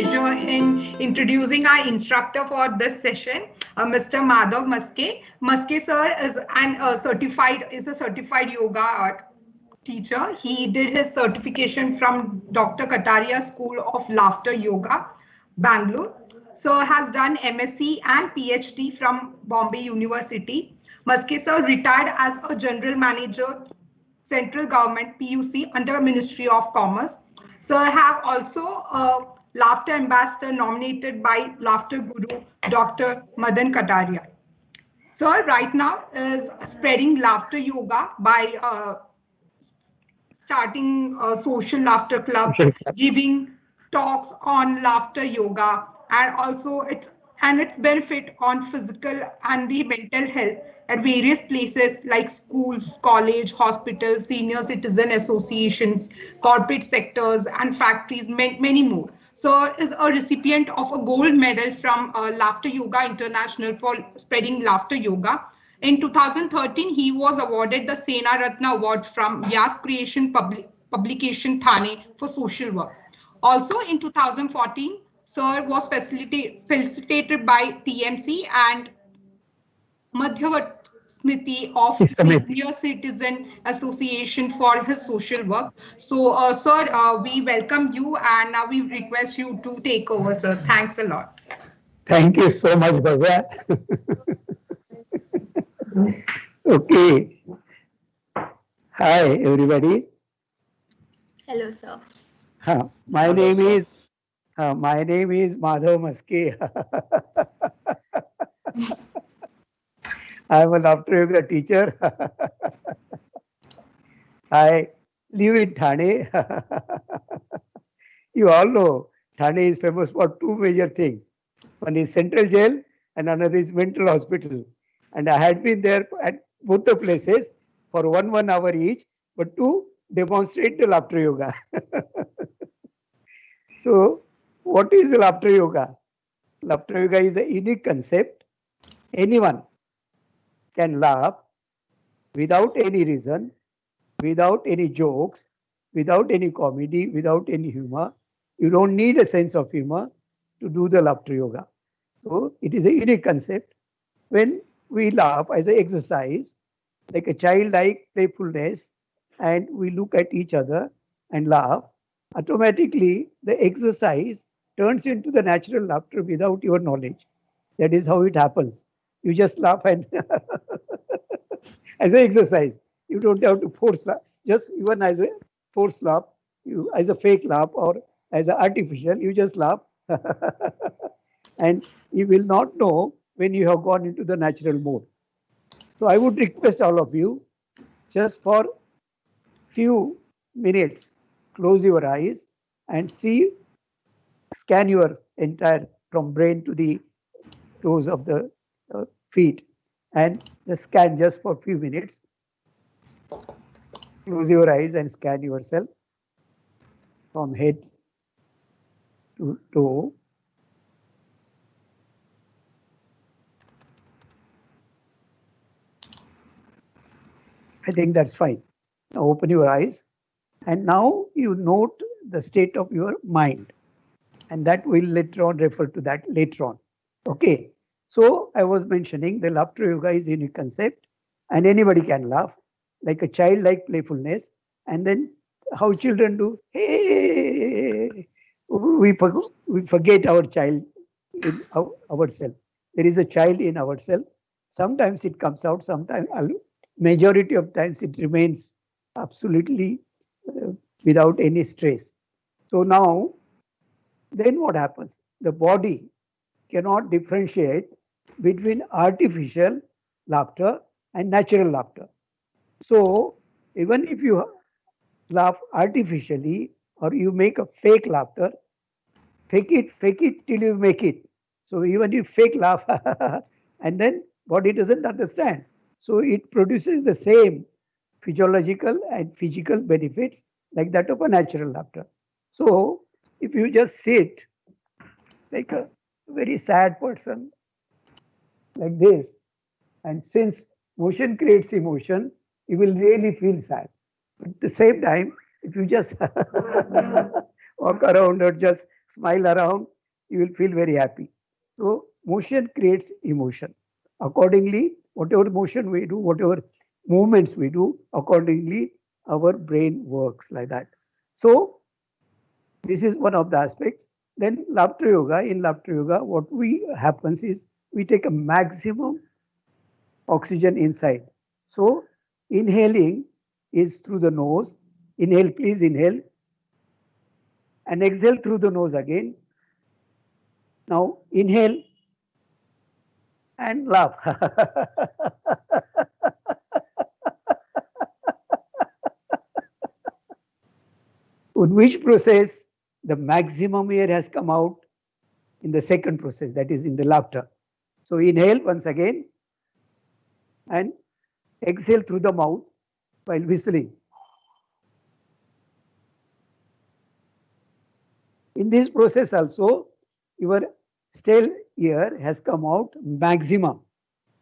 pleasure in introducing our instructor for this session, Mr. Madhav Maske. Maske sir is a certified yoga teacher. He did his certification from Dr. Kataria School of Laughter Yoga, Bangalore. Sir has done MSc and PhD from Bombay University. Maske sir retired as a general manager, central government PUC under Ministry of Commerce. Sir have also a laughter ambassador nominated by Laughter Guru Dr. Madan Kataria. Sir right now is spreading laughter yoga by starting social laughter clubs, giving talks on laughter yoga, and also its benefit on physical and the mental health at various places like schools, college, hospitals, senior citizen associations, corporate sectors, and factories, many more. So is a recipient of a gold medal from Laughter Yoga International for spreading laughter yoga. In 2013, he was awarded the Sena Ratna Award from Vyas Creation Publication Thane for social work. Also in 2014, Sir was felicitated by TMC and Madhyavat Smiti of Senior Citizen Association for his social work. So, sir, we welcome you and now we request you to take over, sir. Thanks a lot. Thank you so much, Bhavya. Okay. Hi, everybody. Hello, sir. My name is Madhav Maske. I am a laughter yoga teacher. I live in Thane. You all know Thane is famous for two major things. One is central jail and another is mental hospital. And I had been there at both the places for 1 hour each, but to demonstrate the laughter yoga. So, what is laughter yoga? Laughter yoga is a unique concept. Anyone can laugh without any reason, without any jokes, without any comedy, without any humor. You don't need a sense of humor to do the laughter yoga. So it is a unique concept. When we laugh as an exercise, like a childlike playfulness, and we look at each other and laugh, automatically the exercise turns into the natural laughter without your knowledge. That is how it happens. You just laugh and as an exercise. You don't have to force laugh. Just even as a forced laugh, you as a fake laugh or as an artificial, you just laugh. And you will not know when you have gone into the natural mode. So I would request all of you, just for few minutes, close your eyes and scan your entire from brain to the toes of the feet, and just scan just for few minutes. Close your eyes and scan yourself from head to toe. I think that's fine. Now open your eyes, and now you note the state of your mind, and that will later on refer to that later on. Okay. So I was mentioning the laughter yoga is a unique concept, and anybody can laugh, like a childlike playfulness. And then how children do, hey, we forget our child in ourselves. There is a child in ourselves. Sometimes it comes out, sometimes, majority of times it remains absolutely without any stress. So now, then what happens? The body cannot differentiate between artificial laughter and natural laughter. So even if you laugh artificially or you make a fake laughter, fake it till you make it. So even you fake laugh and then body doesn't understand. So it produces the same physiological and physical benefits like that of a natural laughter. So if you just sit like a very sad person like this, and since motion creates emotion, you will really feel sad. But at the same time, if you just walk around or just smile around, you will feel very happy. So motion creates emotion. Accordingly, whatever motion we do, whatever movements we do, accordingly our brain works like that. So this is one of the aspects. Then laughter yoga, in laughter yoga, what we happens is we take a maximum oxygen inside. So inhaling is through the nose. Inhale, please inhale. And exhale through the nose again. Now inhale and laugh. In which process the maximum air has come out? In the second process, that is in the laughter. So inhale once again and exhale through the mouth while whistling. In this process also, your stale air has come out maximum.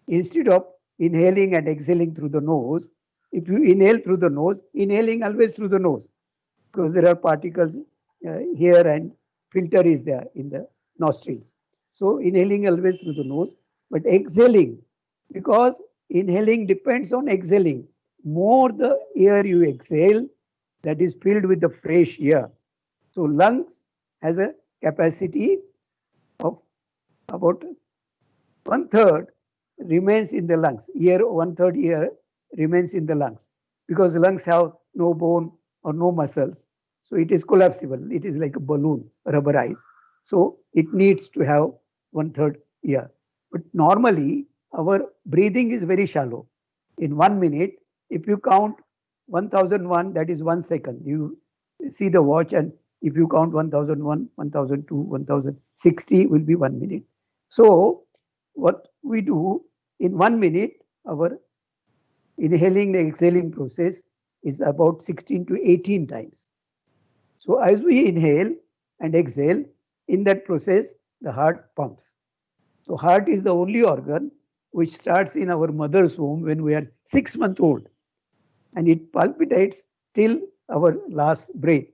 Instead of inhaling and exhaling through the nose, if you inhale through the nose, inhaling always through the nose, because there are particles here and filter is there in the nostrils. So inhaling always through the nose, but exhaling, because inhaling depends on exhaling. More the air you exhale, that is filled with the fresh air. So lungs has a capacity of about 1/3 remains in the lungs. Air, 1/3 air remains in the lungs, because the lungs have no bone or no muscles. So it is collapsible. It is like a balloon, rubberized. So it needs to have 1/3 air. But normally our breathing is very shallow. In 1 minute, if you count 1001, that is 1 second. You see the watch, and if you count 1001, 1002, 1060 will be 1 minute. So what we do in 1 minute, our inhaling and exhaling process is about 16 to 18 times. So as we inhale and exhale, in that process, the heart pumps. So heart is the only organ which starts in our mother's womb when we are 6 months old, and it palpitates till our last breath.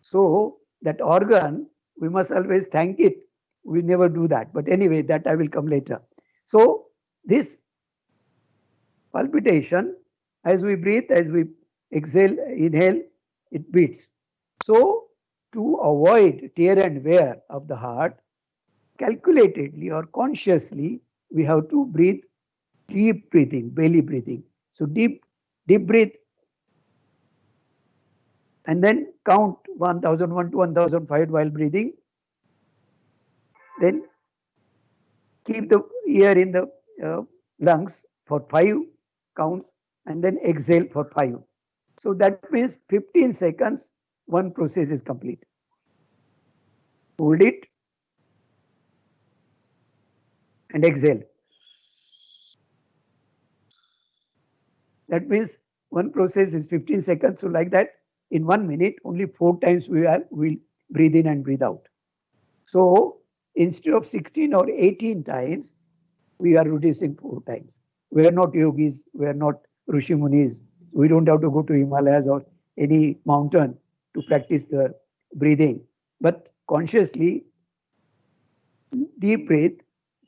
So that organ, we must always thank it. We never do that. But anyway, that I will come later. So this palpitation, as we breathe, as we exhale, inhale, it beats. So to avoid tear and wear of the heart, calculatedly or consciously, we have to breathe deep breathing, belly breathing. So deep breath, and then count 1001 to 1005 while breathing. Then keep the air in the lungs for 5 counts, and then exhale for 5. So that means 15 seconds, one process is complete. Hold it and exhale. That means one process is 15 seconds. So like that, in 1 minute, only 4 times we will breathe in and breathe out. So instead of 16 or 18 times, we are reducing 4 times. We are not yogis, we are not Rishi Munis. We don't have to go to Himalayas or any mountain to practice the breathing. But consciously, deep breath,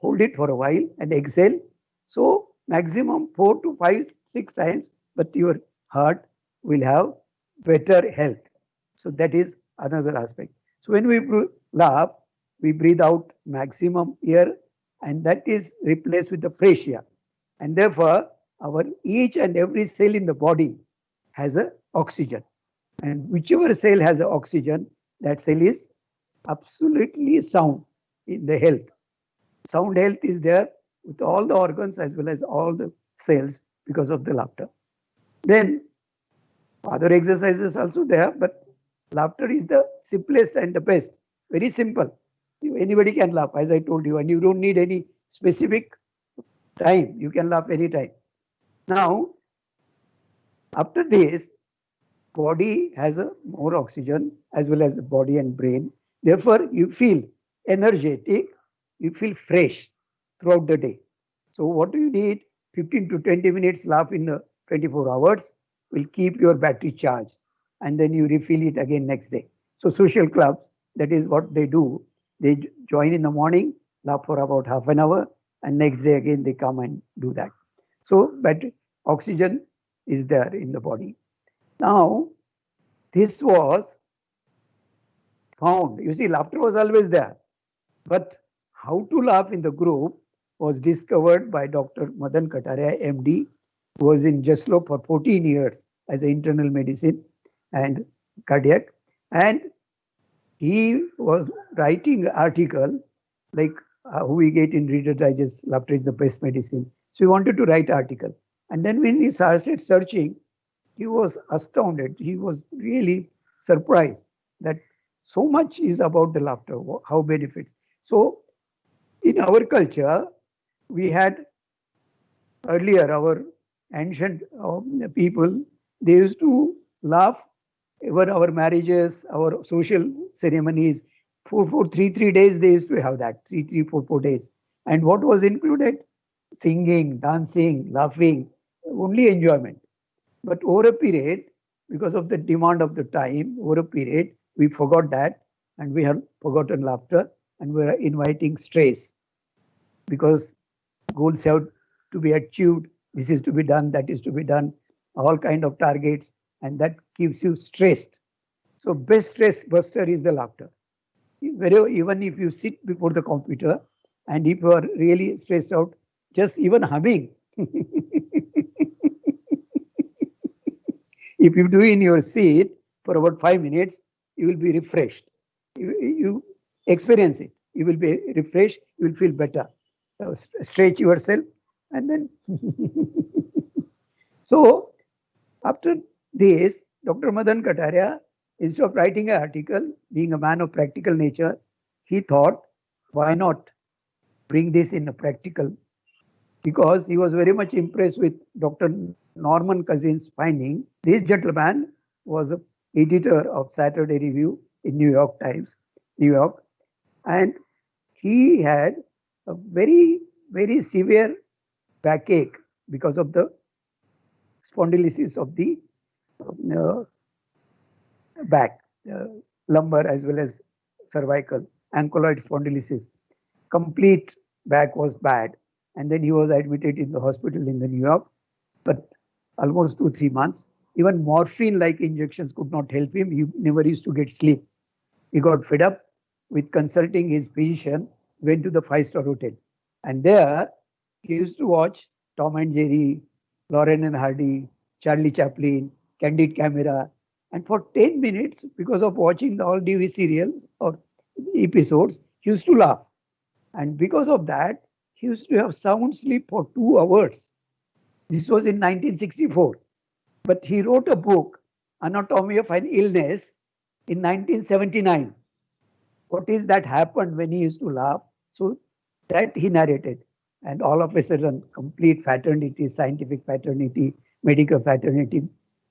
hold it for a while and exhale. So maximum 4 to 5, 6 times, but your heart will have better health. So that is another aspect. So when we laugh, we breathe out maximum air, and that is replaced with the fresh air. And therefore, our each and every cell in the body has a oxygen. And whichever cell has a oxygen, that cell is absolutely sound in the health. Sound health is there with all the organs as well as all the cells because of the laughter. Then other exercises also there, but laughter is the simplest and the best. Very simple. Anybody can laugh, as I told you, and you don't need any specific time. You can laugh anytime. Now, after this, body has a more oxygen as well as the body and brain. Therefore, you feel energetic, you feel fresh throughout the day. So what do you need? 15 to 20 minutes laugh in the 24 hours will keep your battery charged, and then you refill it again next day. So social clubs, that is what they do. They join in the morning, laugh for about half an hour, and next day again they come and do that. So, but oxygen is there in the body. Now, this was found. You see, laughter was always there. But how to laugh in the group was discovered by Dr. Madan Kataria, MD, who was in Jaslo for 14 years as an internal medicine and cardiac. And he was writing an article like how we get in Reader Digest, laughter is the best medicine. So he wanted to write article. And then when he started searching, he was astounded. He was really surprised that so much is about the laughter, how benefits. So in our culture, we had earlier our ancient people, they used to laugh even our marriages, our social ceremonies. For 3 days, they used to have that 4 days. And what was included? Singing, dancing, laughing, only enjoyment. But over a period, because of the demand of the time, over a period, we forgot that and we have forgotten laughter and we are inviting stress because goals have to be achieved. This is to be done, that is to be done, all kind of targets, and that keeps you stressed. So best stress buster is the laughter. Even if you sit before the computer and if you are really stressed out, just even humming. If you do in your seat for about 5 minutes, you will be refreshed. You experience it. You will be refreshed. You will feel better. Stretch yourself and then. So after this, Dr. Madan Kataria, instead of writing an article, being a man of practical nature, he thought, why not bring this in a practical? Because he was very much impressed with Dr. Norman Cousin's finding. This gentleman was an editor of Saturday Review in New York Times, New York, and he had a very, very severe backache because of the spondylosis of the back, lumbar as well as cervical, ankylosing spondylosis. Complete back was bad. And then he was admitted in the hospital in the New York, but almost 2-3 months. Even morphine-like injections could not help him. He never used to get sleep. He got fed up with consulting his physician, went to the 5-star hotel. And there, he used to watch Tom and Jerry, Lauren and Hardy, Charlie Chaplin, Candid Camera. And for 10 minutes, because of watching the all TV serials or episodes, he used to laugh. And because of that, he used to have sound sleep for 2 hours. This was in 1964. But he wrote a book, Anatomy of an Illness, in 1979. What is that happened when he used to laugh? So that he narrated. And all of a sudden, complete fraternity, scientific fraternity, medical fraternity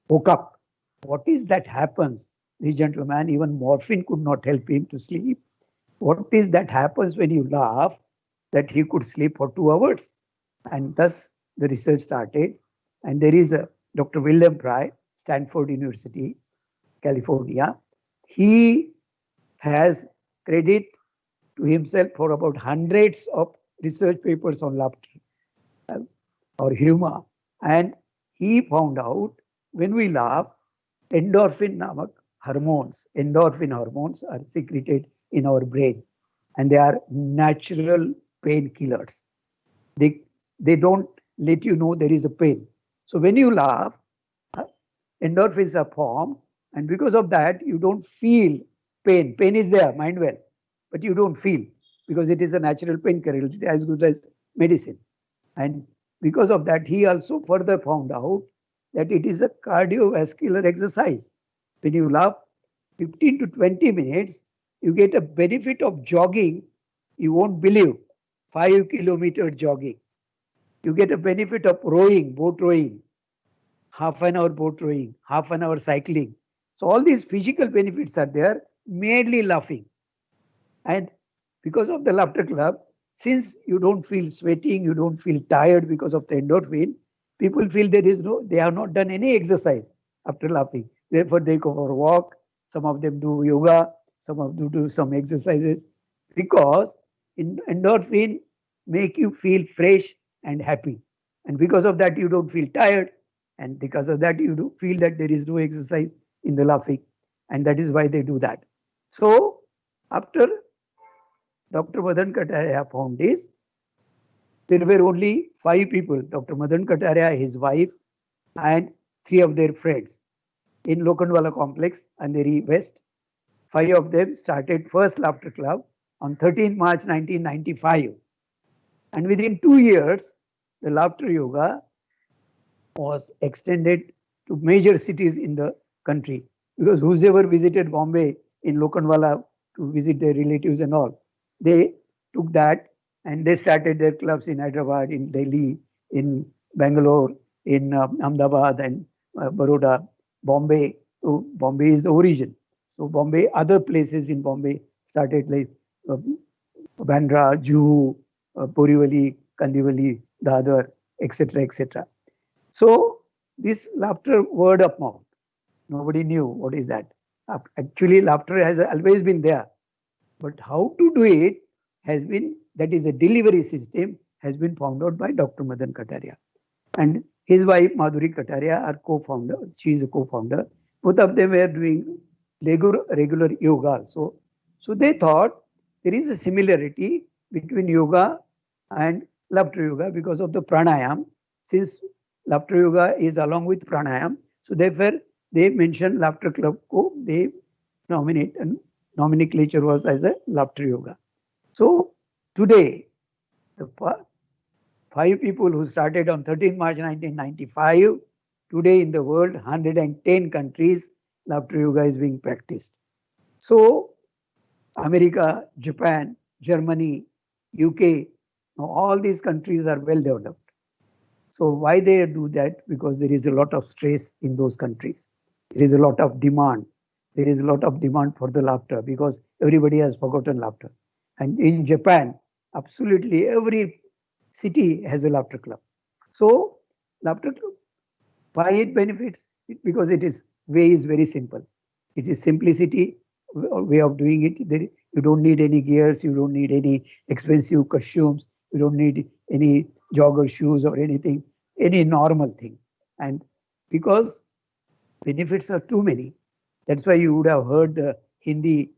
woke up. What is that happens? This gentleman, even morphine could not help him to sleep. What is that happens when you laugh that he could sleep for 2 hours? And thus the research started. And there is a Dr. William Fry, Stanford University, California. He has credit to himself for about hundreds of research papers on laughter or humor. And he found out when we laugh, endorphin hormones are secreted in our brain, and they are natural painkillers. They don't let you know there is a pain. So when you laugh, endorphins are formed, and because of that, you don't feel pain. Pain is there, mind well, but you don't feel because it is a natural painkiller, it is as good as medicine. And because of that, he also further found out that it is a cardiovascular exercise. When you laugh 15 to 20 minutes, you get a benefit of jogging. You won't believe, 5-kilometer jogging. You get a benefit of rowing, boat rowing, half an hour boat rowing, half an hour cycling. So all these physical benefits are there, merely laughing. And because of the laughter club, since you don't feel sweating, you don't feel tired because of the endorphin, people feel they have not done any exercise after laughing. Therefore, they go for a walk, some of them do yoga, some of them do some exercises, because endorphin make you feel fresh and happy. And because of that, you don't feel tired. And because of that, you do feel that there is no exercise in the laughing. And that is why they do that. So after Dr. Madan Kataria found this, there were only 5 people, Dr. Madan Kataria, his wife, and 3 of their friends in Lokhandwala complex, Andheri West. 5 of them started first laughter club on 13th March 1995. And within 2 years, the laughter yoga was extended to major cities in the country. Because whoever visited Bombay in Lokhandwala to visit their relatives and all, they took that and they started their clubs in Hyderabad, in Delhi, in Bangalore, in Ahmedabad and Baroda, Bombay. So Bombay is the origin. So Bombay, other places in Bombay started like Bandra, Juhu, Borivali, Kandivali, Dadar, etc., etc. So this laughter, word of mouth, nobody knew what is that. Actually, laughter has always been there, but how to do it has been, that is a delivery system, has been found out by Dr. Madan Kataria. And his wife, Madhuri Kataria, are co-founder. She is a co-founder. Both of them were doing regular yoga. So they thought there is a similarity between yoga and laughter yoga because of the pranayam. Since laughter yoga is along with pranayam, so therefore they mentioned laughter club ko, they nominate, and nomenclature was as a laughter yoga. So today, the 5 people who started on 13th March 1995, today in the world, 110 countries, laughter yoga is being practiced. So America, Japan, Germany, UK, all these countries are well developed. So why they do that? Because there is a lot of stress in those countries. There is a lot of demand. There is a lot of demand for the laughter because everybody has forgotten laughter. And in Japan, absolutely every city has a laughter club. So laughter club, why it benefits? Because it is very simple. It is simplicity, way of doing it. You don't need any gears, you don't need any expensive costumes, you don't need any jogger shoes or anything, any normal thing. And because benefits are too many, that's why you would have heard the Hindi,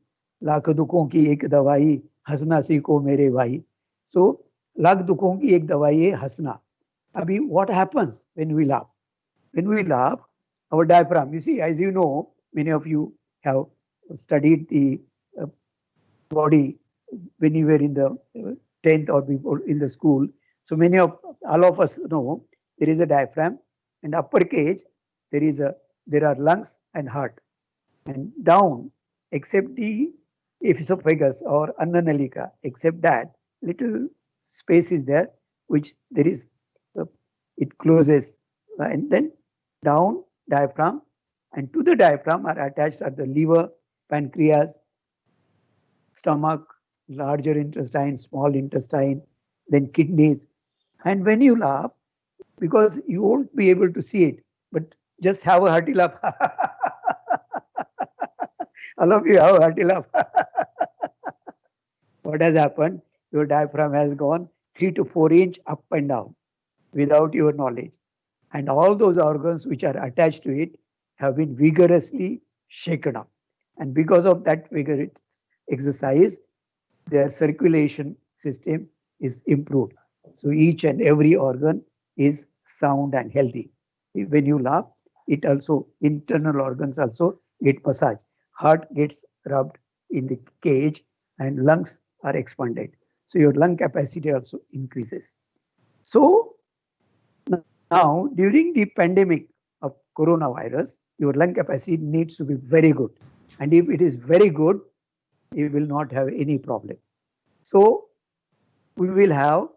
lakh दुखों की एक दवाई हंसना सीखो मेरे भाई. So lakh दुखों की एक दवाई है हंसना. Abhi, what happens when we laugh? When we laugh, our diaphragm, you see, as you know, many of you have studied the body when you were in the 10th or before in the school. So all of us know there is a diaphragm, and upper cage there are lungs and heart, and down, except the esophagus or annanalika, except that little space is there, which there is it closes, and then down diaphragm, and to the diaphragm are attached are the liver, pancreas, stomach, larger intestine, small intestine, then kidneys. And when you laugh, because you won't be able to see it, but just have a hearty laugh. All of you have a hearty laugh. What has happened? Your diaphragm has gone 3 to 4 inch up and down without your knowledge. And all those organs which are attached to it have been vigorously shaken up. And because of that vigorous exercise, their circulation system is improved. So each and every organ is sound and healthy. When you laugh, it also, internal organs also get massaged. Heart gets rubbed in the cage and lungs are expanded. So your lung capacity also increases. So now, during the pandemic of coronavirus, your lung capacity needs to be very good. And if it is very good, you will not have any problem. So we will have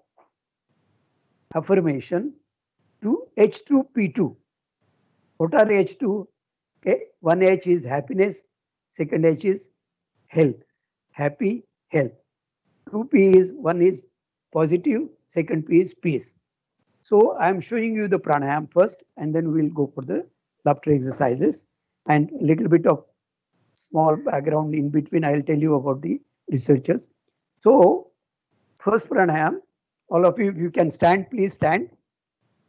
affirmation to H2P2. What are H2? One H is happiness, second H is health, happy, health. 2P is, one is positive, second P is peace. So I'm showing you the pranayam first, and then we'll go for the laughter exercises and a little bit of small background in between. I'll tell you about the researchers. So first pranayam, all of you, if you can stand, please stand.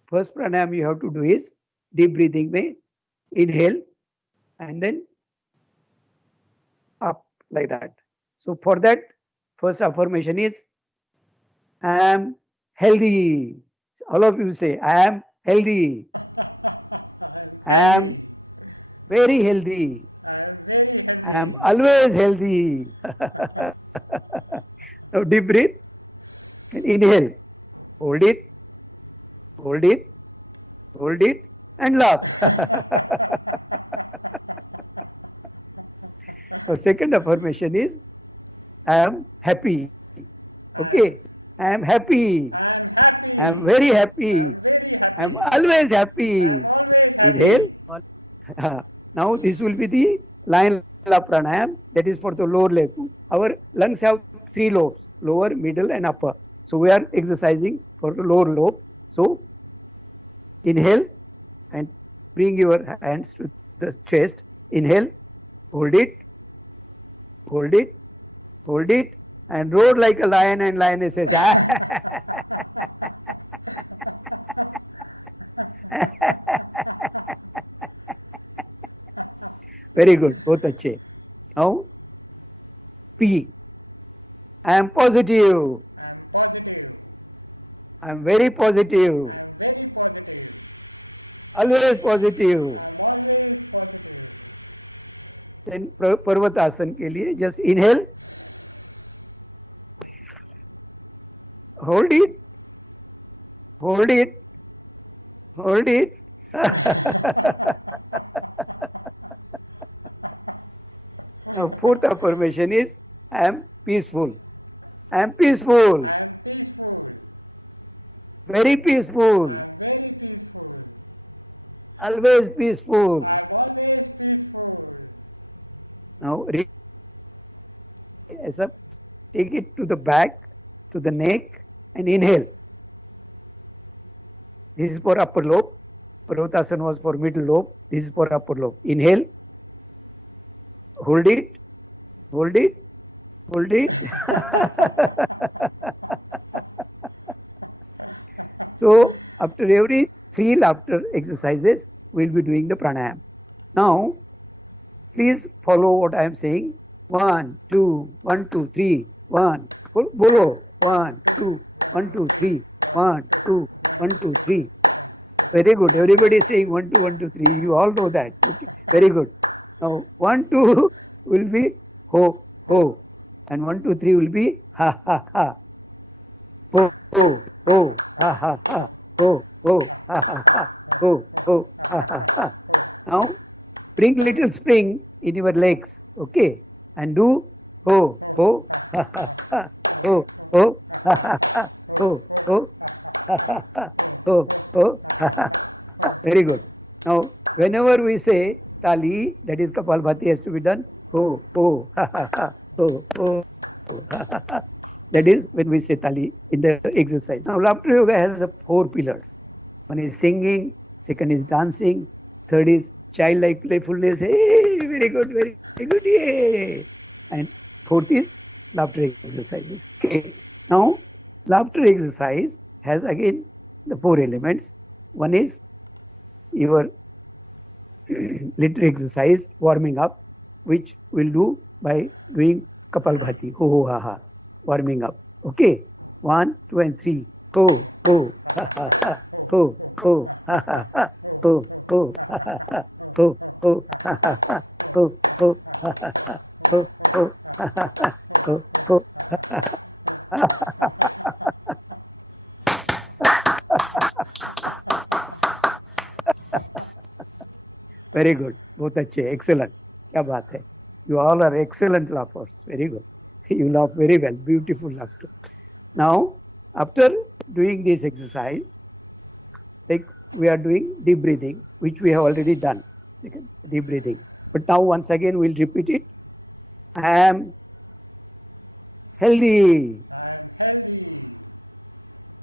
First pranayam you have to do is deep breathing. May inhale and then up like that. So for that, first affirmation is I am healthy. All of you say I am healthy. I'm I am healthy. very healthy. I am very I healthy. am always healthy. Now deep breathe and inhale. Hold it, hold it, hold it, and laugh. The second affirmation is I am happy. Okay. I am happy. I am happy. I am very happy. I am very happy. I am always happy. I am always happy. Inhale. Now this will be the Lion Lap Pranayam. That is for the lower leg. Our lungs have three lobes: lower, middle, and upper. So we are exercising for the lower lobe. So inhale and bring your hands to the chest. Inhale, hold it, hold it, hold it, and roar like a lion and lionesses. Very good, both अच्छे. Now P. I am positive. I am positive. I am very positive. I am very positive. Always positive. I am always positive. Then पर्वतासन के लिए just inhale, hold it, hold it, hold it. Now, fourth affirmation is I am peaceful. I am peaceful. I am peaceful. Very peaceful. I am very peaceful. Always peaceful. I am always peaceful. Now, as a, take it to the back, to the neck, and inhale. This is for upper lobe. Parvatasana was for middle lobe. This is for upper lobe. Inhale. Hold it. Hold it. Hold it. So, after every 3 laughter exercises, we'll be doing the pranayam. Now, please follow what I am saying. 1, 2, 1, 2, 3. 1. Bolo. 1, 2, 1, 2, 3. 1, 2, 1, 2, 3. Very good. Everybody is saying 1, 2, 1, 2, 3. You all know that. Very good. Now 1, 2 will be ho, ho. And 1, 2, 3 will be ha, ha, ha. Ho, ho, ho, ha, ha, ha. Ho, ho, ha, ha, ha. Ho, ho, ha, ha, ha. Now bring little spring in your legs. Okay. And do ho, ho, ha, ha, ha. Ho, ho, ha, ha, ha. Ho, ho, ha, ha, ha. Ho, ho, ha, ha, ha. Very good. Now, whenever we say tali, that is Kapalbhati has to be done. Ho, ho, ha, ha, ha. Ho, ho, ha, ha, ha. That is when we say tali in the exercise. Now, laughter yoga has 4 pillars. One is singing, second is dancing, third is childlike playfulness. Hey, very good, very good. Yay. And fourth is laughter exercises. Okay. Now, laughter exercise has again the 4 elements. One is your little exercise, warming up, which we'll do by doing Kapalbhati, ho, ho, ha, ha, warming up. Okay. 1, 2, and 3. Ho, ho, ha, ha, ha. Ho, ho, ha, ha, ha. Ho, ho, ha, ha, ha. Ho, ho, ha, ha, ha. Ho, ho, ha, ha, ha. Ho, ho, ha, ha, ha. Ho, ho, ha, ha, ha. Very good. बहुत अच्छे. Excellent. क्या बात है. You all are excellent laughers. Very good. You laugh very well. Beautiful laughter. Now, after doing this exercise, like we are doing deep breathing, which we have already done. Okay? Deep breathing. But now once again we'll repeat it. I am healthy. I am healthy.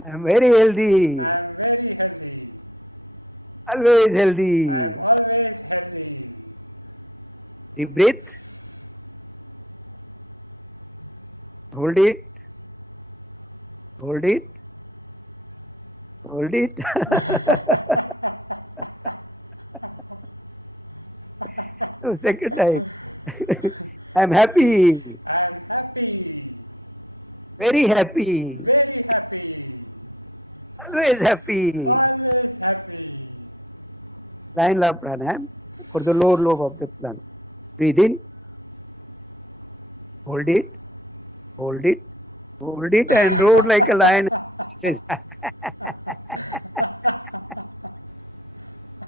I am very healthy. I am very healthy. Always healthy. I am always healthy. Deep breath. hold it, hold it, hold it. So second time. I'm happy, I am happy. very happy, Very happy. always happy. Always happy. Lion love pranayam for the lower lobe of the lung. Breathe in, hold it, hold it, hold it, and roar like a lion.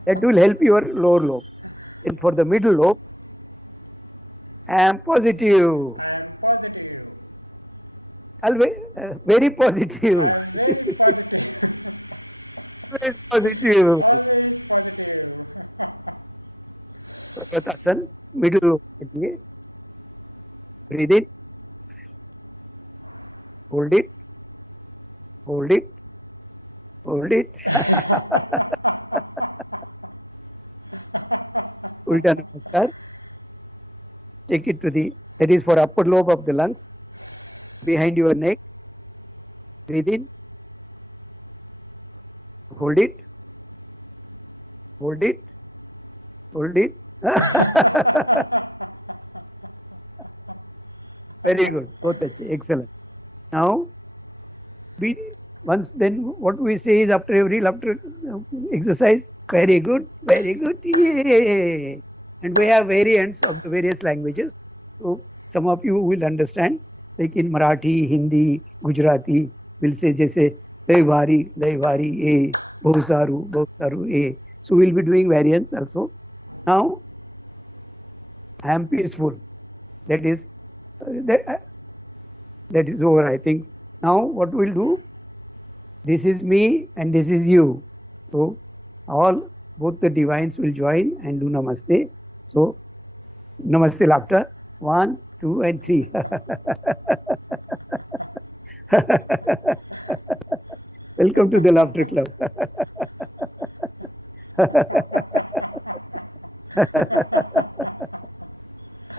That will help your lower lobe. And for the middle lobe, I am positive, I am positive. always very positive, I am very positive. always positive. Always positive. Pratasana, middle lobe के लिए. Breathe in, hold it, hold it, hold it. Ulta Namaskar. Take it to that is for upper lobe of the lungs, behind your neck. Breathe in, hold it, hold it, hold it. Very good, both अच्छे, excellent. Now, once then what we say is after every laughter exercise, very good, yay! And we have variants of the various languages. So some of you will understand, like in Marathi, Hindi, Gujarati, will say जैसे लय भारी ए, बहुत सारू ए. So we'll be doing variants also. Now, I am peaceful. That is that is over, I think. Now what we'll do? This is me and this is you. So both the divines will join and do namaste. So namaste laughter. 1, 2, and 3. Welcome to the laughter club.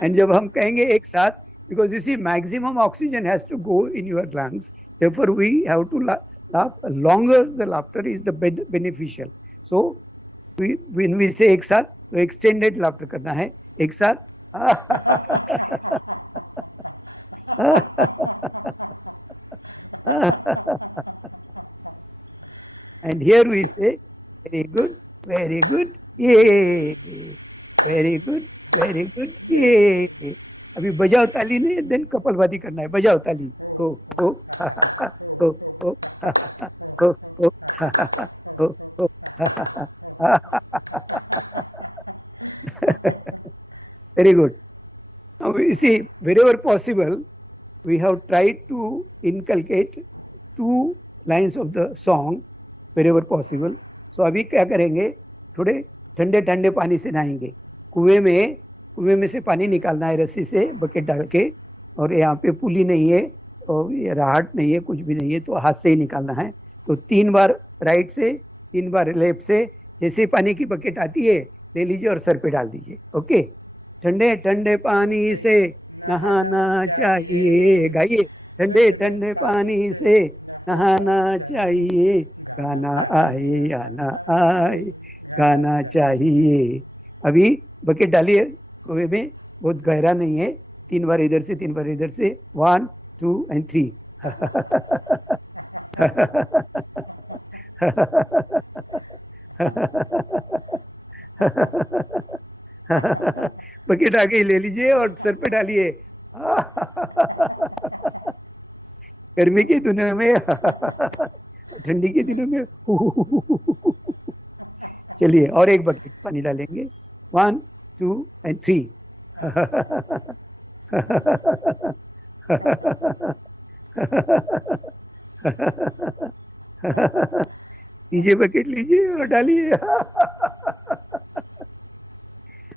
And जब हम कहेंगे एक साथ, because you see maximum oxygen has to go in your lungs, therefore we have to laugh longer. The laughter is the beneficial. So when we say एक साथ, तो extended laughter करना है. एक साथ. And here we say very good, yay. Very good, yay. अभी बजाओ ताली नहीं, देन कपालभाति करना है. बजाओ ताली. Go. Very good. Now you see, wherever possible, we have tried to inculcate 2 lines of the song wherever possible. So अभी क्या करेंगे, थोड़े ठंडे ठंडे पानी से नहाएंगे. कुएं में से पानी निकालना है रस्सी से बकेट डाल के, और यहाँ पे पुली नहीं है और ये राहट नहीं है, कुछ भी नहीं है, तो हाथ से ही निकालना है. तो 3 बार राइट से, 3 बार लेफ्ट से, जैसे पानी की बकेट आती है ले लीजिए और सर पे डाल दीजिए. ओके. ठंडे ठंडे पानी से नहाना चाहिए. गाइए. ठंडे ठंडे पानी से नहाना चाहिए. गाना आए आना आए, गाना चाहिए. अभी बकेट डालिए कुएं में, बहुत गहरा नहीं है. 3 बार इधर से, 3 बार इधर से. 1, 2 and 3. बकेट आगे ले लीजिए और सर पे डालिए. गर्मी के दिनों में, ठंडी के दिनों में. चलिए और एक बकेट पानी डालेंगे. 1, 2 and 3. लीजिए बकेट लीजिए और डालिए.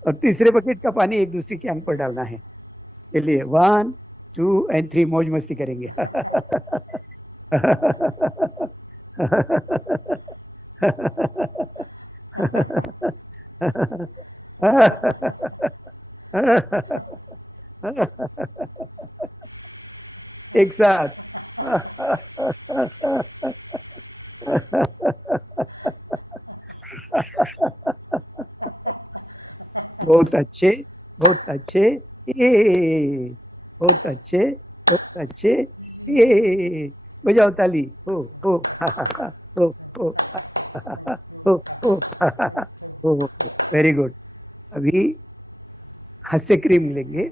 और तीसरे बकेट का पानी एक दूसरे के अंग पर डालना है. चलिए 1, 2 and 3. मौज मस्ती करेंगे. एक साथ। बहुत अच्छे, बहुत अच्छे, ये बहुत अच्छे, बहुत अच्छे, ये बजाओ ताली। हो हो हो हो हो हो, वेरी गुड। अभी हास्य क्रीम लेंगे।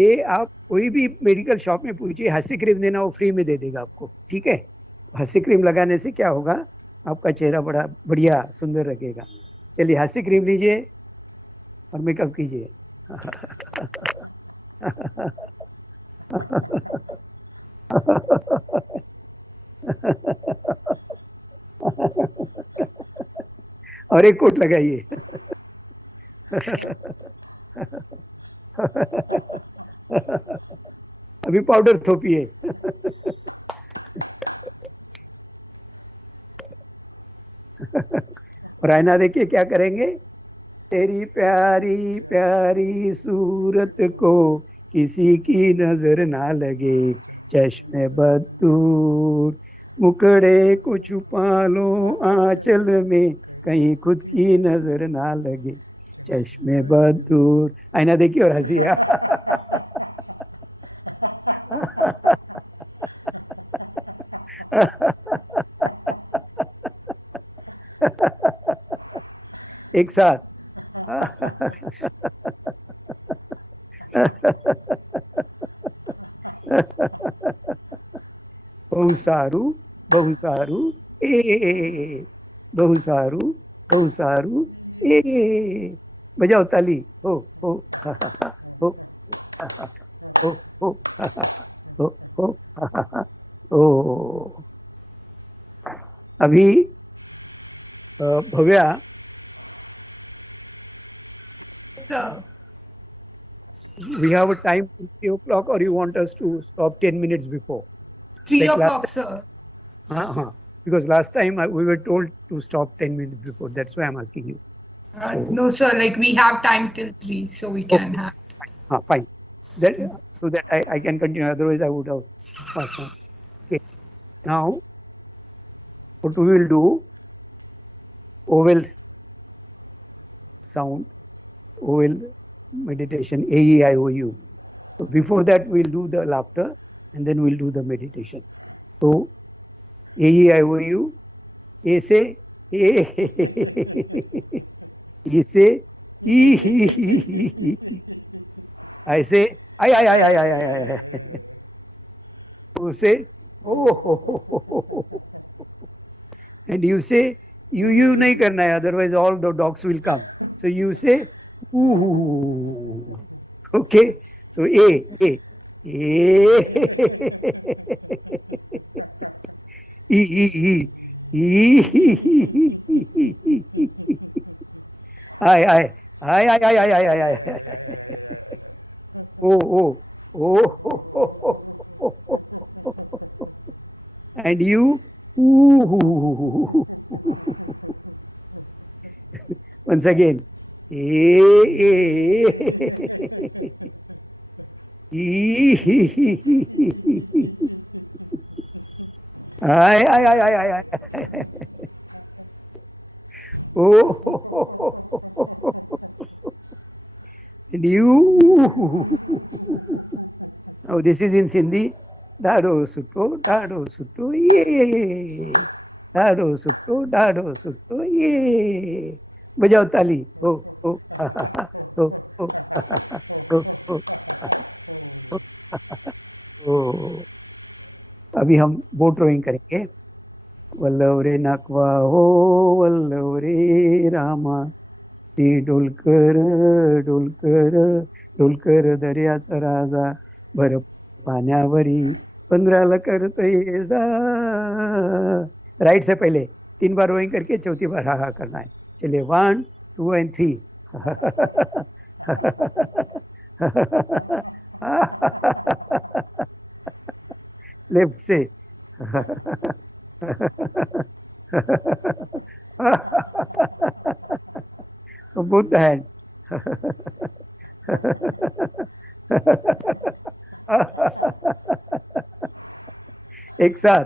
ये आप कोई भी मेडिकल शॉप में पूछिए, हास्य क्रीम देना, वो फ्री में दे देगा आपको, ठीक है। हास्य क्रीम लगाने से क्या होगा, आपका चेहरा बड़ा बढ़िया सुंदर रखेगा। चलिए हास्य क्रीम लीजिए और मेकअप कीजिए। और एक कोट लगाइए। अभी पाउडर थोपिए। और आईना देखिए क्या करेंगे। तेरी प्यारी प्यारी सूरत को किसी की नजर ना लगे, चश्मे बदूर मुखड़े को छुपा लो आंचल में, कहीं खुद की नजर ना लगे, चश्मे बदूर। आईना देखिए और हंसिए। एक साथ। बहु सारू, बहु सारू, ए बहु सारू, बहु सारू, ए बजाओ ताली। हो हो हो हो हो हो हो हो। अभी Bhavya, Sir, we have a time till 3 o'clock, or you want us to stop 10 minutes before? 3 Like last o'clock, sir. time? Because last time we were told to stop 10 minutes before. That's why I'm asking you. No, sir, like we have time till 3, so we can have. Fine. That, so that I can continue. Otherwise, I would have passed on. Okay. Now, what we will do, oval sound, oval meditation, AEIOU. So before that, we'll do the laughter and then we'll do the meditation. So, AEIOU, A say, A, E say, E, I say, I. You say, oh, and you say, you nahi karna hai, otherwise all the dogs will come. So you say, ooh. Okay. So A. E. I. Oh. And you, ooh. Once again, I. Oh. And you. Oh, this is in Sindhi. Dado sutto, ye. Dado sutto, ye. बजाओ ताली। हो हो हो हो हो। अभी हम boat rowing करेंगे। वल्लव रे नकवा हो, वल्लव रे रामा, डोलकर दर्याचा राजा, भर पाण्यावरी 15 करत ये जा। राइट से पहले 3 बार रोइंग करके चौथी बार हा करना है। चलिए 1, 2 and 3। लेफ्ट से। Both the hands. एक साथ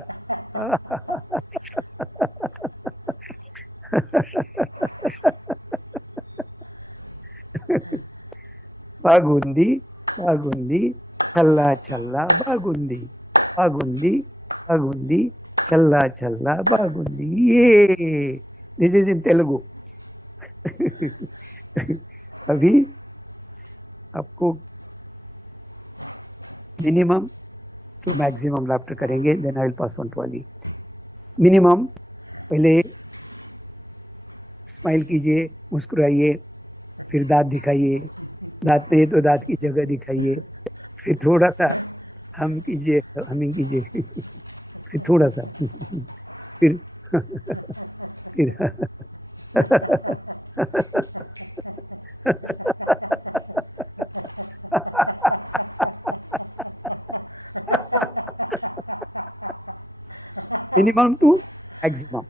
बागुंदी बागुंदी छल्ला छल्ला बागुंदी बागुंदी बागुंदी छल्ला छल्ला बागुंदी ये दिस इज इन तेलुगु अभी आपको मिनिमम टू मैक्सिमम लाफ्टर करेंगे, then I will pass on to Ali. Minimum पहले स्माइल कीजिए, मुस्कुराइए, फिर दांत दिखाइए, दांत नहीं तो दांत की जगह दिखाइए, फिर थोड़ा सा हम कीजिए, हमिंग कीजिए, फिर थोड़ा सा, फिर फिर minimum to maximum.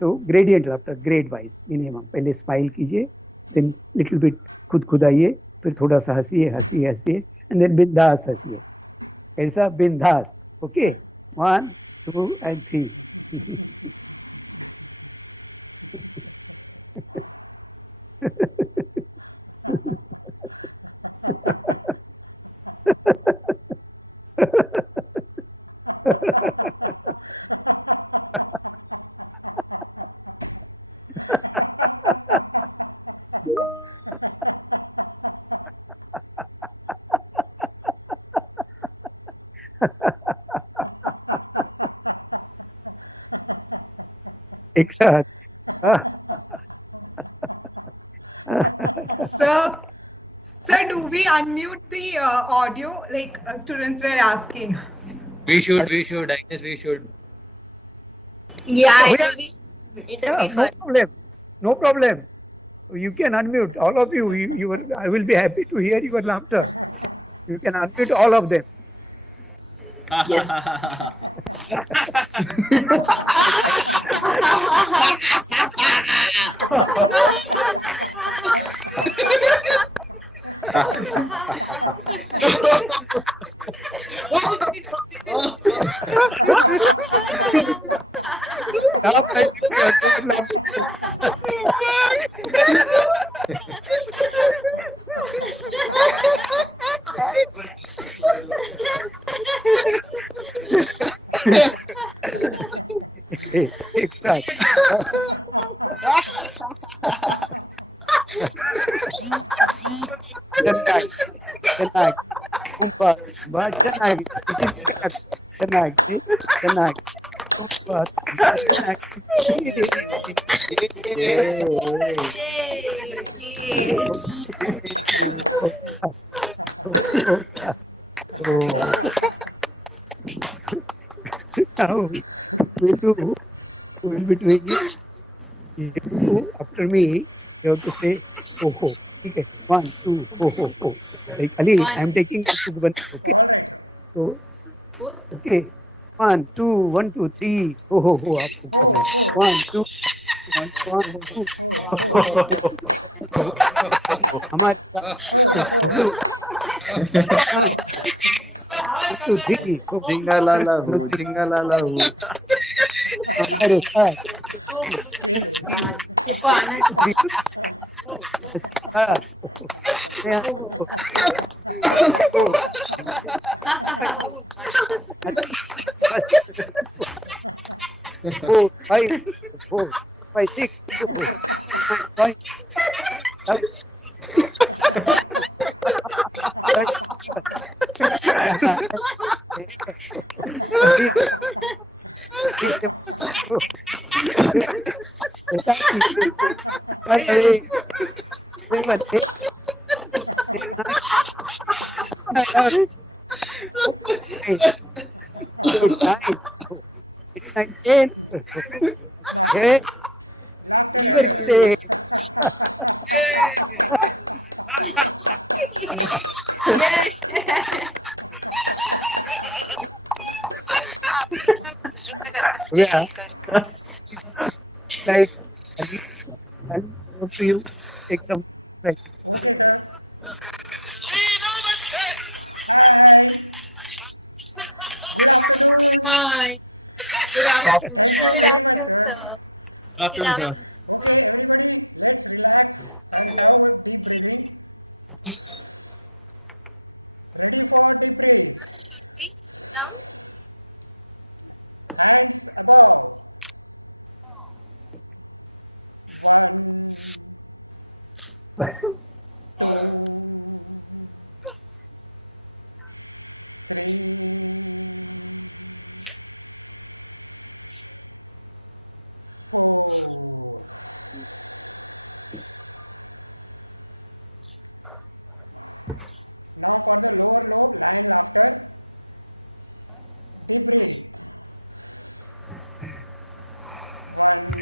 So gradient after grade wise minimum, पहले स्माइल कीजिए, फिर लिटिल बिट खुद खुदाइए, फिर थोड़ा सा हंसिए हंसिए हंसिए, एंड देन बिंदास हंसिए, ऐसा बिंदास। ओके, 1 2 and 3 एक साथ Sir, do we unmute the audio like students were asking? We should. I guess we should. Yeah, Oh, it'll be yeah, no fun. problem, no problem. You can unmute all of you. I will be happy to hear your laughter. You can unmute all of them. एक साथ Now we will be doing it. You, after me, you have to say ho ho. Okay, 1 2 ho ho ho. Like Ali, I am taking one. Okay. All right, sir. So, okay, 1 2 1 2 3 ho ho ho. Ho, ho. 1 2 1 2 हमारे Ho, ho. 2 3 ho. Singalala hu. हमारे साथ Four, five, 6, 5. Laughter. Yeah. Like, I'll go to you. Take some. Like, Okay, sir. Hi. Good afternoon. Hi. Good afternoon. Thank you Good very much, afternoon, sir. sir. Good afternoon, sir. Okay, everybody, let's relax and have a deep breathing. Ready for deep breath. Hands above. 1, 2, 3, 4. Now for the lower lobe, lion laughter. Deep breath. 1,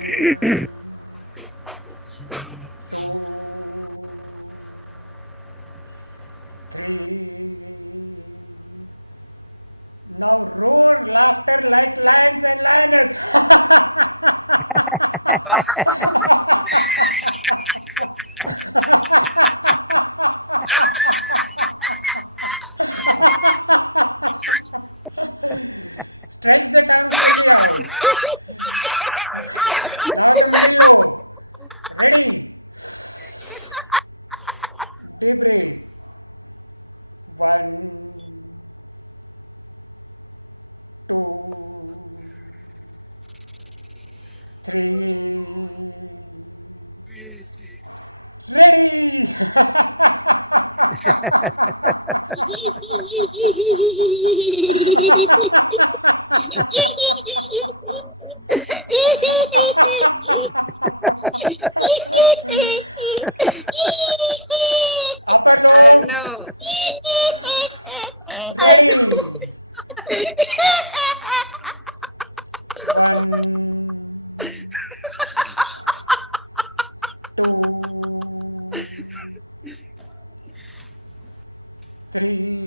2, 3. Now roar laughter like lions and lioness. Stretch the tongue fully out. Now the middle lobe. Ready? Deep breath. 1, 2, 3. Ready? Upper lobe. No. Ready? 1, 2, 3.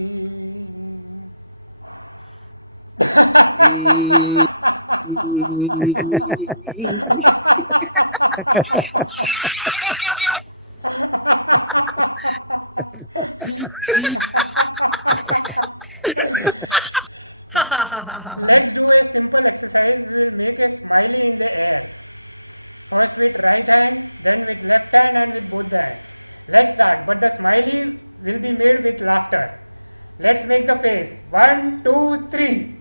Let's do a simple exercise. We will make a smiley in the air. First with right hand, then with left hand and with both the hands. Let's start. But the smiley will be made with laughter. Let's make the face. 1, 2, 3.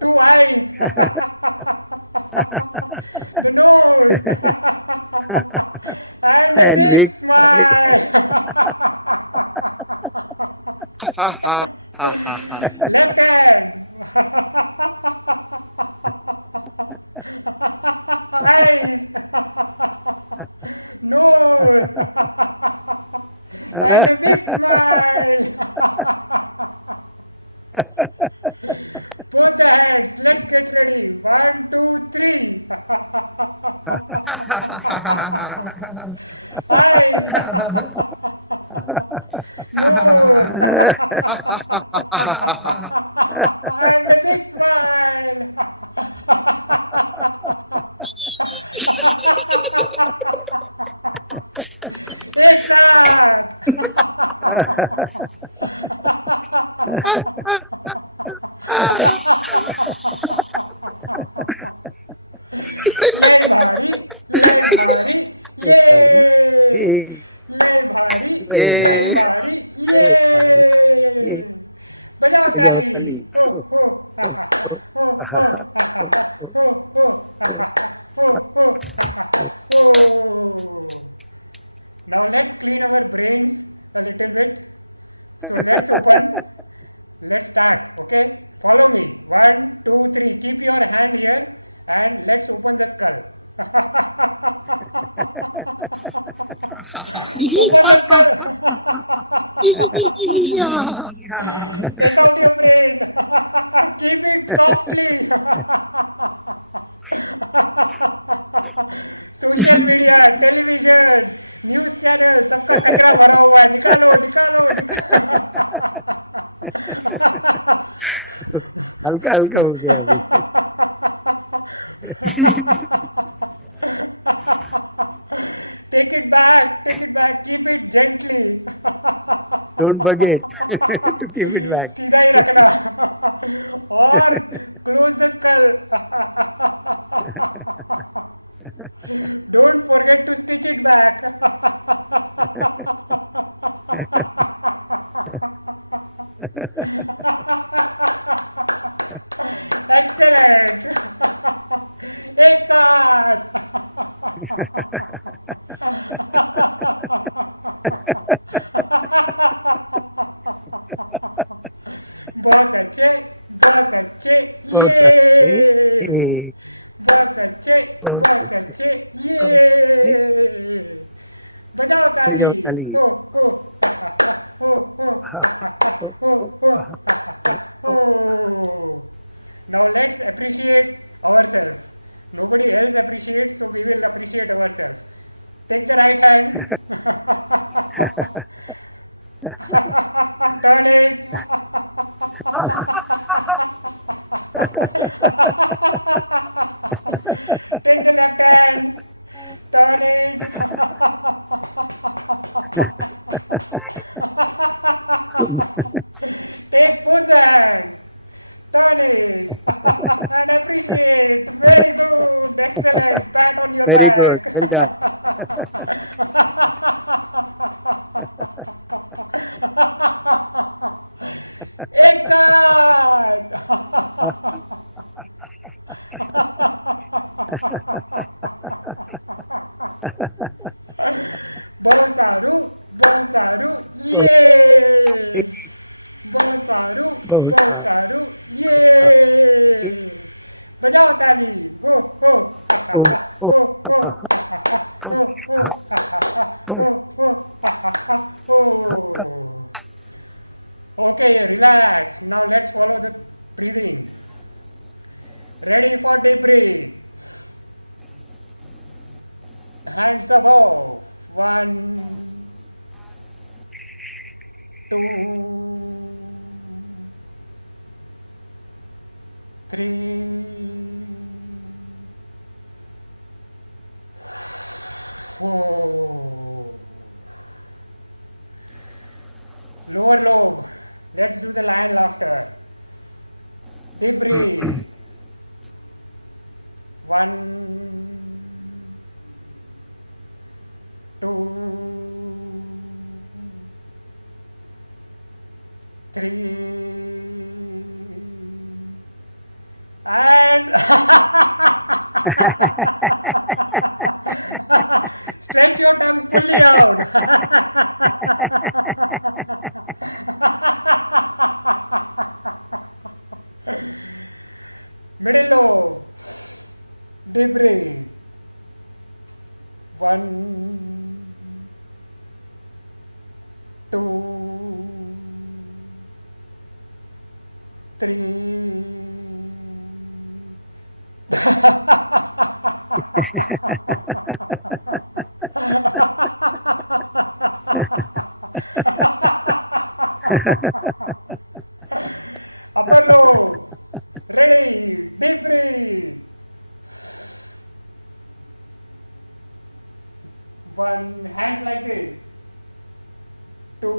Two eyes. The nose. And a big smile. Left hand. Eyes. Nose. And a big smile. Both the hands. Let's get ready. 1, 2, 3. Eyes. Nose. And a big smile. एक साथ. लय भारी, लय भारी, ये लय भारी, लय भारी, ये बजाओ ताली. हो हो हा हा हो हो हा हा हो हो हा हा हो हो हा हा हो. Now let's clean our brains a little bit. So let's open. Let's start. Okay, follow me. 1, 2, 3. Keep your hand here and let's open the skull. Open the skull. Take out your brain. Keep it softly. Social media, television, news channel, सबका कचरा भरा हुआ है. निकालो निकालो निकालो. हल्का हल्का हो गया. Take it back, keep it gently. Don't forget to keep it back. सीधा ही रखना और close the skull. Don't forget to stitch it back. Excellent. एक साथ. बहुत अच्छे, बहुत अच्छे. बहुत ये अच्छे. बहुत अच्छे, बहुत अच्छे. ये बजाओ ताली. बजाओ ताली. हो हो हो हो हो हो. Now let's appreciate ourselves. Nobody else appreciates, so we will appreciate ourselves. Take the right hand. Turn it. Take the left hand. Turn it. Take both the hands. Turn it. And appreciate. Very good. Excellent. Pat on your Very back. good. Well done. एक साथ. बहुत सारू. ये बहुत सारू. ये बजाओ ताली. हो हो हो हो हो हो हो. Okay, relax. Now let's follow the breathing. Ready for deep breath. Hands above. 1, 2, 3, 4. Lower lobe. Let's do the lion laughter. Deep breathe. 1, 2, 3, and stretch your tongue fully out. Middle lobe. Deep breathe. 1, 2, 3. Upper lobe. Ready. Deep breathe. 1, hands like this. 2,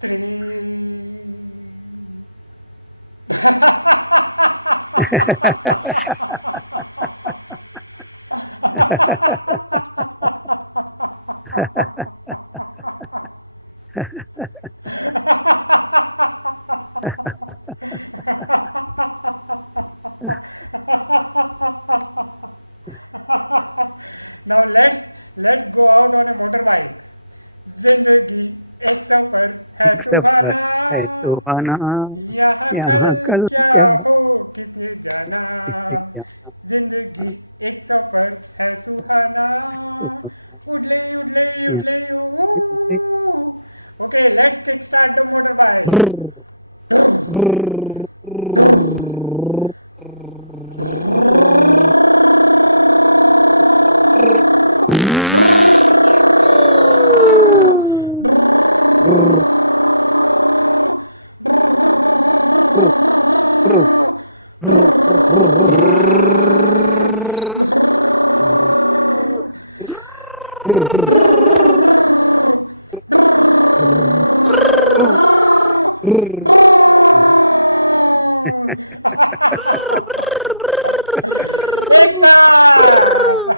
3. Now let's go out on a motorbike. जिंदगी एक सफर है सुहाना, यहाँ कल क्या हो किसने जाना. जिंदगी एक सफर है सुहाना, उडले उडले उडले. Okay, let's kickstart the motorbike. एक साथ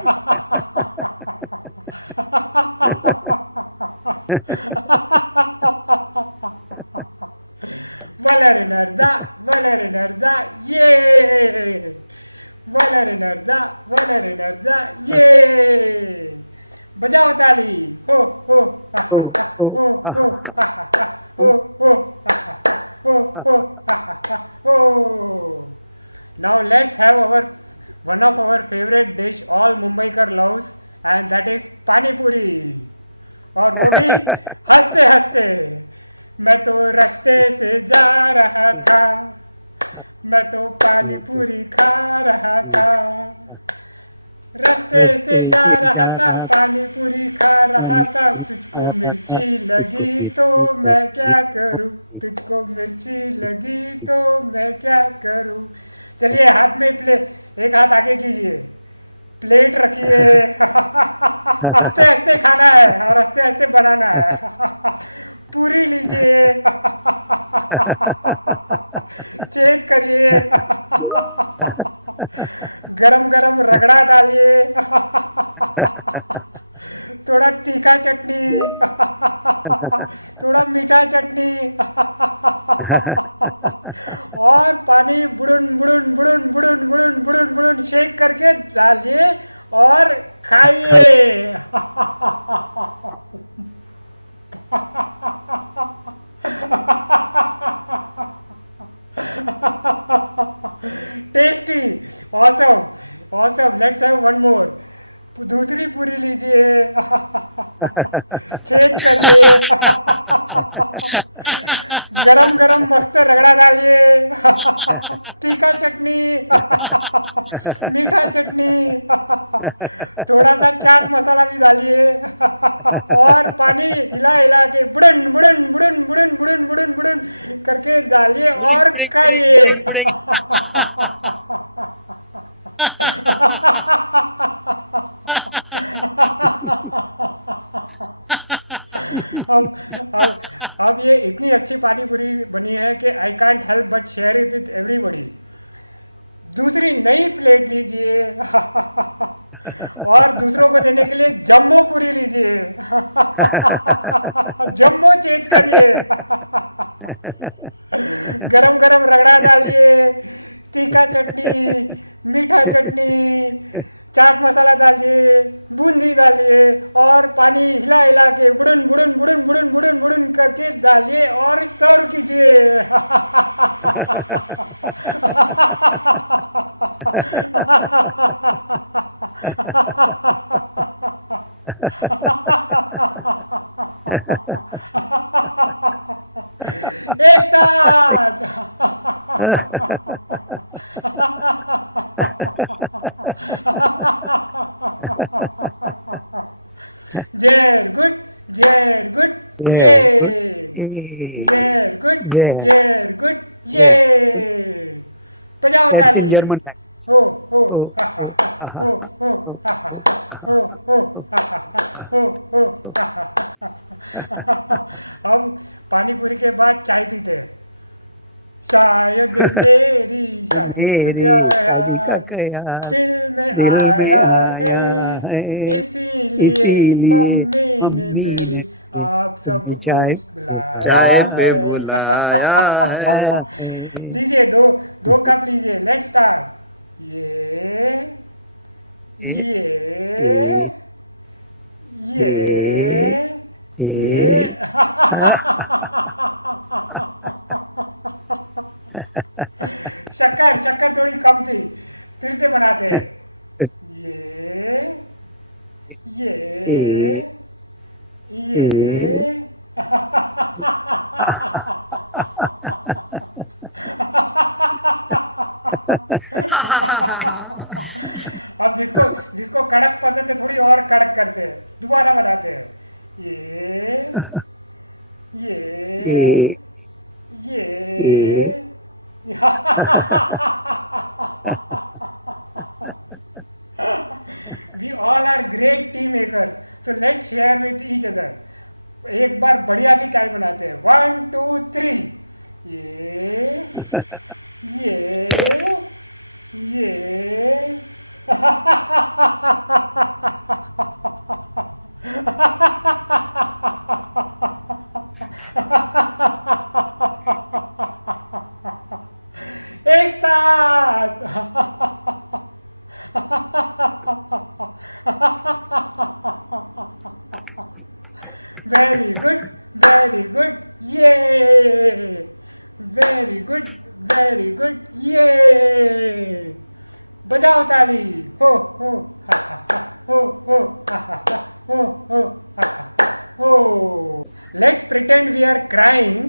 Valere Narda, yay! Valere Narda, yay! बजाओ ताली हो हो हा, हा, हा, हो हो हा, हा, हा, हो हो हा, हा, हा, हो हो हा, हा, ha, ho. Now let's have our one of our favorite dish all Mumbaikar loves and that is pani puri. और वो भी हंसते हंसते मैं तो रास्ते से जा रहा था मैं तो पानी पूरी खा रहा था रास्ते से जा रहा था पानी पूरी खा रहा था तुझको मिर्ची लगी तो मैं क्या करूं तुझको मिर्ची लगी तो मैं क्या करूं चलिए हाथ में एक हाथ आगे कीजिए प्लेट रखिए हंसते हंसते खाना है और हंसते हंसते बनाना है पूरी लीजिए चेक करिए गरम गरम रगड़ा डालिए थोड़ा तीखा चटनी थोड़ा मीठा चटनी और पानी बुड़ुन बुड़ुन बुड़ुन बुड़ुन बुड़ुन बुड़ुन बुड़ुन शेक करके डालिए और खाइए tasty awesome awesome let's have one more दूसरी पूरी लीजिए चेक करिए गरम गरम मस्त रगड़ा डालिए तीखा चटनी मीठा चटनी थोड़ा सा चाट मसाला भी डालिए और पानी हिला हिला के बुड़न बुड़न बुड़न बुड़न बुड़न बुड़न बुड़न करके डालिए और खाइए अब ये इतनी अच्छी पानी पूरी बनी है कि I can't help but share it with everybody दूसरी नई प्लेट लीजिए और दूसरों को देने के लिए जम्बो पूरी लीजिए जम्बो चेक करिए गरम गरम रगड़ा डालिए तीखा चटनी मीठा चटनी चाट मसाला डालिए बूंदी डालिए और पानी हिला हिला के बुड़न बुड़न बुड़न बुड़न बुड़न बुड़न करके डालिए और सर्व कीजिए एक साथ Very good, very good, yay! Very good, very good, yay! बजाओ That's ताली in German language. हो हो हा हा हा हो हो हा हा हो हो हा हा हो हो अब पानी पूरी के बाद चाय पीते हैं शायद तेरी शादी का ख्याल दिल में आया है इसीलिए मम्मी ने मेरी आप सबको चाय पे बुलाया है लीजिए दो कप लीजिए लेट्स स्टार्ट ये शक्कर थोड़ी कम थी फिर से बनाते हैं ये अब जिसको कड़क पसंद है थोड़ी और कड़क करते हैं दोबारा बनाते हैं ये We all are great tea makers, so let's share with each other. एक बार बढ़िया सी चाय बनाते हैं 1 2 3 ये ये एक साथ वेरी गुड, वेरी गुड, ये वेरी गुड, वेरी गुड, ये बजाओ ताली, हो हा हा हा, हो हा हा हा, हो हा हा हा, हो. Let's pretend we are crying.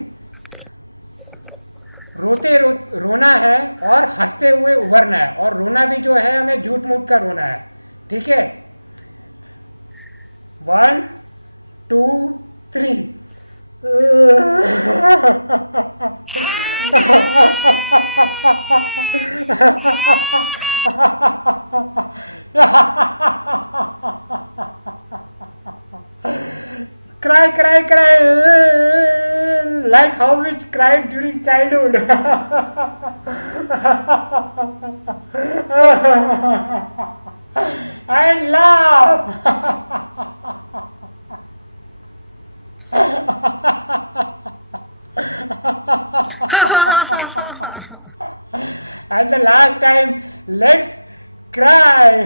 रोना है और हंसते हुए उभरना है, और रोना भी जो है हमें झूठ मूठ का रोना है, ठीक है. 1 2 3. Cry like how we cried during childhood. And laugh. And the last time, let's cry.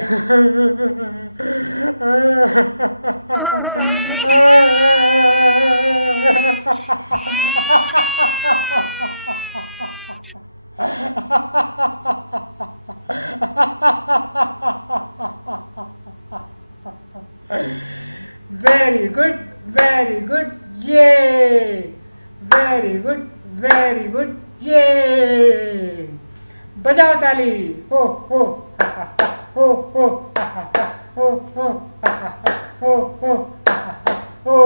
Very good, very good, yay! Very good, very good, yay! बजाओ ताली, हो हा हा हा, हो हा हा हा, हो हा हा हा, हो हा हा हा, हो.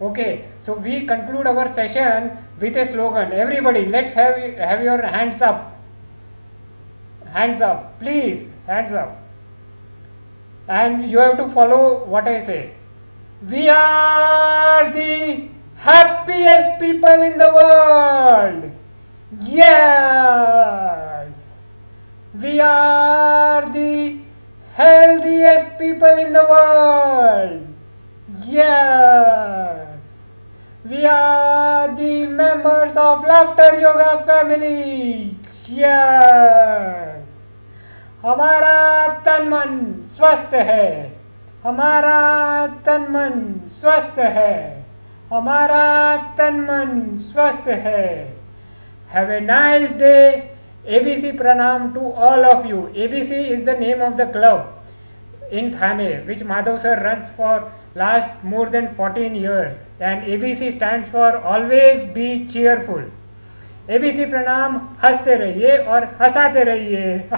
Okay, so we conclude our session with a slogan. Everybody, let's have your hands up. Hands up, please, hands up. And you have to follow what I say. We are the happiest people in the world. Yes. We are the healthiest people in the world. Yes. We are the members of Laughter Yoga family. Yes. हमारा तन मन स्वस्थ है, हमारा तन मन स्वस्थ है, हमारा तन मन स्वस्थ है. Have a nice day. ABC Pranam to all of you. ABC is the name of the club in Thane, which Madhav sir runs for last more than 14 years. And ABC stands for always be cheerful. ABC प्रणाम. हंसते रहिए और हंसाते रहिए.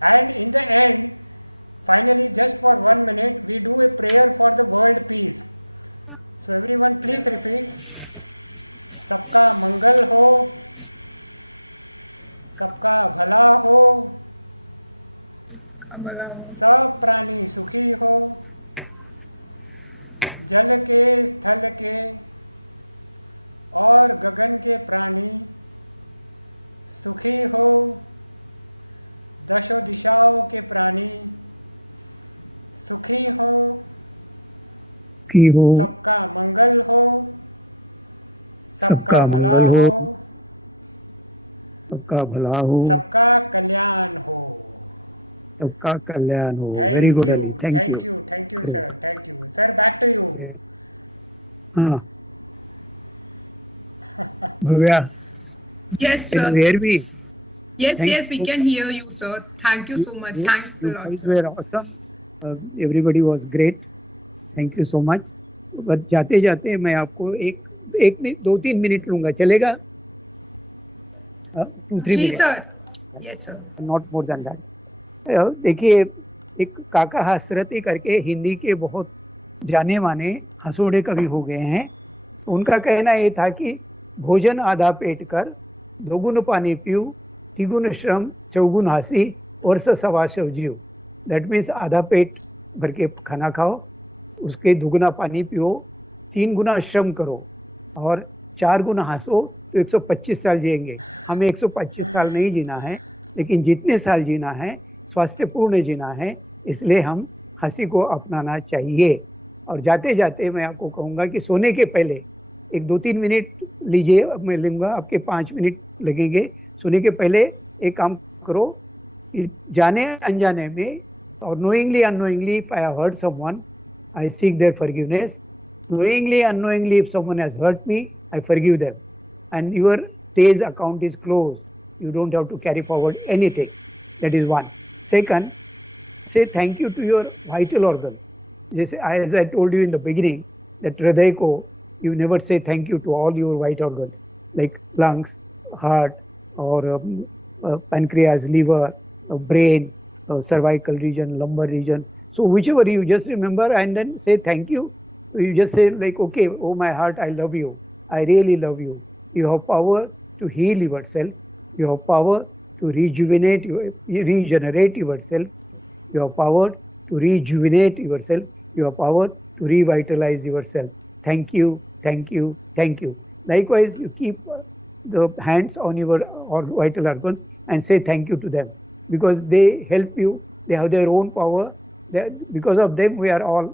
And in the end, finally, just for 1 minute, we do a prayer for the world peace. So everyone please repeat. सबका मंगल हो, सबका भला हो, सब प्राणी सुखी हो, जल के, स्थल के और गगन के प्राणी सुखी हो, दशों दिशाओं के प्राणी सुखी हो, सबका मंगल हो, सबका भला हो, सबका भला हो, सबका कल्याण हो. सबका कल्याण हो. Very good. Thank you sir. Thank you sir. Back to you. हाँ. Bhavya. Yes, sir. Can you hear me? Yes, we can hear you, sir. Thank you so much. Thanks a lot, sir. You were awesome. Everybody was great. Thank you so much. But जाते जाते मैं आपको एक 2-3 minute लूंगा, चलेगा? 2-3 जी minute. Sir. Yes, sir. Not more than that. देखिए, एक काका हसरते करके हिंदी के बहुत जाने माने हंसोड़े कवि हो गए हैं. उनका कहना ये था कि भोजन आधा पेट कर, दोगुन पानी पीऊ, तिगुन श्रम, चौगुन हंसी और सवा सौ जीव. दैट मीन्स आधा पेट भर के खाना खाओ, उसके दुगना पानी पियो, 3 गुना श्रम करो और 4 गुना हंसो तो 125 साल जिएंगे। हमें 125 साल नहीं जीना है, लेकिन जितने साल जीना है स्वास्थ्यपूर्ण जीना है, इसलिए हम हंसी को अपनाना चाहिए। और जाते जाते मैं आपको कहूँगा कि सोने के पहले एक 2-3 मिनट लीजिए, अब मैं लूँगा, आपके 5 मिनट लगेंगे। सोने के पहले एक काम करो कि जाने अनजाने में और knowingly unknowingly if I have hurt someone, I seek their forgiveness. Knowingly unknowingly if someone has hurt me, I forgive them. And your day's account is closed. You don't have to carry forward anything. That is one. Second, say thank you to your vital organs. As I told you in the beginning, that hriday ko, you never say thank you to all your vital organs like lungs, heart, or pancreas, liver, brain, cervical region, lumbar region. So whichever you just remember and then say thank you. So you just say like, okay, oh my heart, I love you. I really love you. You have power to heal yourself. You have power to regenerate yourself. You have power to rejuvenate yourself. You have power to revitalize yourself. Thank you, thank you, thank you. Likewise, you keep the hands on your vital organs and say thank you to them, because they help you. They have their own power. Because of them, we are all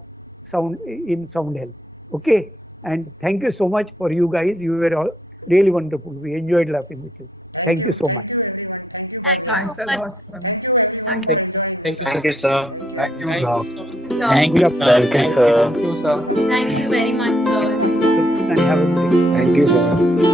in sound health. Okay, and thank you so much for you guys. You were all really wonderful. We enjoyed laughing with you. Thank you so thank much. you everyone. Thank you, Thank you Bhavya. Thanks a lot. Thank you everyone for enjoying with us. Thank you, sir. Thank you. Thank you, sir. Thank you, sir. Thank you, sir. Thank you, sir. Thank you very much, sir. And have a good day. Thank you, sir.